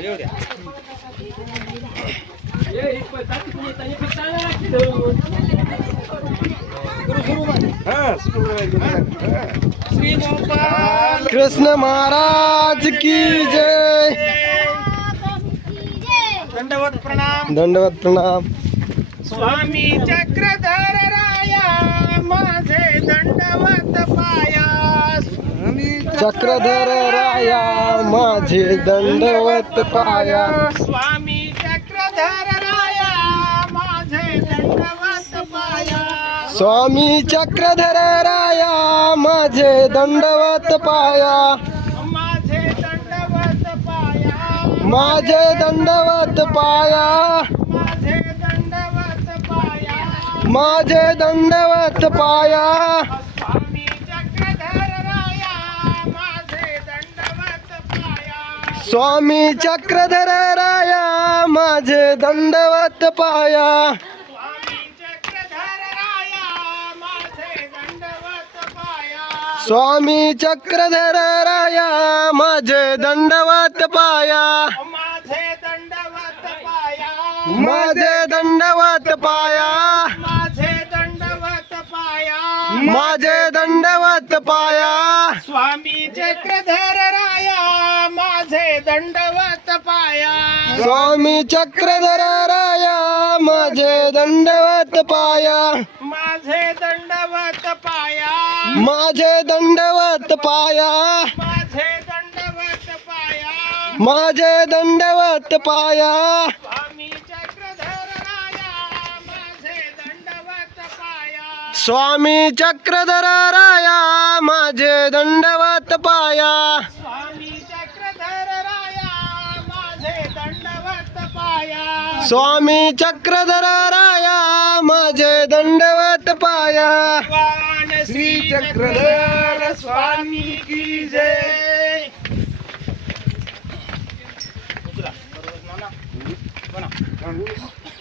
येऊ द्या. श्री गोपाल कृष्ण महाराज की जय. दंडवत प्रणाम. दंडवत प्रणाम. स्वामी चक्रधर राया माझे दंडवत पाया. चक्रधर राया माझे दंडवत पाया. स्वामी चक्रधर राया माझे दंडवत पाया. स्वामी चक्रधर राया माझे दंडवत पाया. माझे दंडवत पाया. माझे दंडवत पाया. माझे दंडवत पाया. माझे दंडवत पाया. स्वामी चक्रधर राया माझे दंडवत पाया. स्वामी चक्रधर राया माझे दंडवत पाया. स्वामी चक्रधर राया माझे दंडवत पाया. स्वामी चक्रधर राया माझे दंडवत पाया. माझे दंडवत पाया. माझे दंडवत पाया. माझे दंडवत पाया. माझे दंडवत पाया. स्वामी चक्रधर राया माझे दंडवत पाया. स्वामी चक्रधर राया माझे दंडवत पाया. माझे दंडवत पाया. माझे दंडवत पाया. माझे दंडवत पाया. माझे दंडवत पाया. स्वामी चक्रधर राया माझे दंडवत पाया. स्वामी चक्रधर राया माझे दंडवत पाया. स्वामी चक्रधर राया माझे दंडवत पाया. स्वामी चक्रधर राया माझे दंडवत पाया. भगवान श्री चक्रधर स्वामी की जय.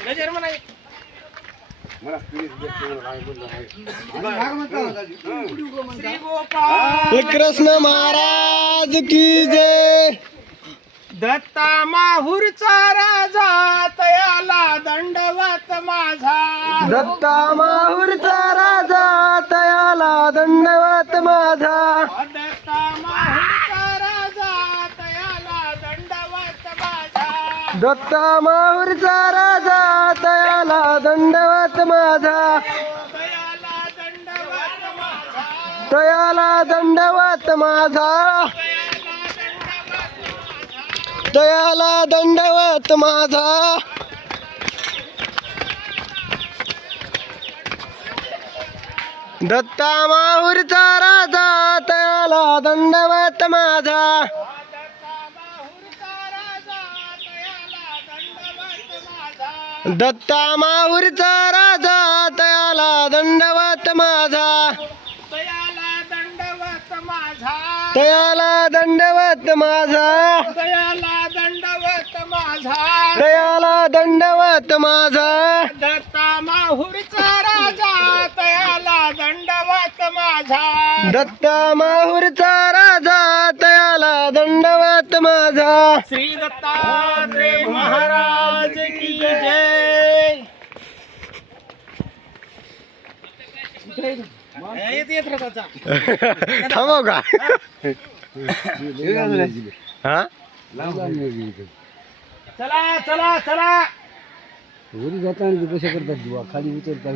गजर म्हणा. श्री गोपाल कृष्ण महाराज की जय. दत्ता माहुरचा राजा तयाला दंडवत माझा. दत्ता माहुरचा राजा तयाला दंडवत माझा. दत्ता माहुरचा राजा तयाला दंडवत माझा. दत्ता माहुरचा राजा तयाला दंडवत माझा. तयाला दंडवत माझा. तयाला दंडवत माझा. तयाला दंडवत माझा. दत्ता माहुरचा राजा तयाला दंडवत माझा. दत्ता माहुरचा राजा तयाला दंडवत माझा. तयाला दंडवत माझा. तयाला दंडवत माझा. तयाला दंडवत माझा. तयाला दंडवत माझा. दत्ता माहुरचा राजा तयाला दंडवत माझा. दत्ता माहुरचा राजा तयाला दंडवत माझा. श्री दत्तात्रेय महाराज की जय. येत राहता. थांबव का हा. चला चला चला. वरी जाताना कशा करतात बुवा खाली उतरता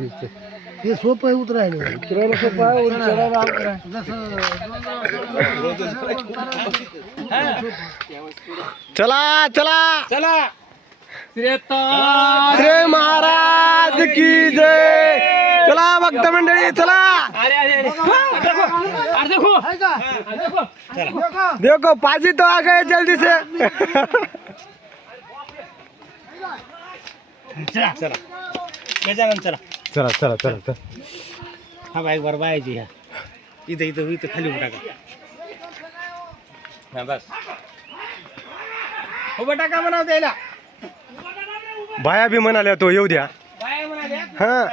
ते सोपं आहे उतरायला उतरायला सोपं आहे वरी चढायला अवघड आहे. चला चला. चला. श्री महाराज की जय. चला भक्त मंडळी चला. देखो पाजी तो आ गए जल्दी से. चला चला. गजानन चला. चला चला चला चला. हा बाईक वर बायची ह्या. इथं इथं इथं खाली उभा टाका. हा बस. उभा टाका म्हणाव द्यायला. बाया बी म्हणाल्या तो येऊ द्या. बाय म्हणाले. हा.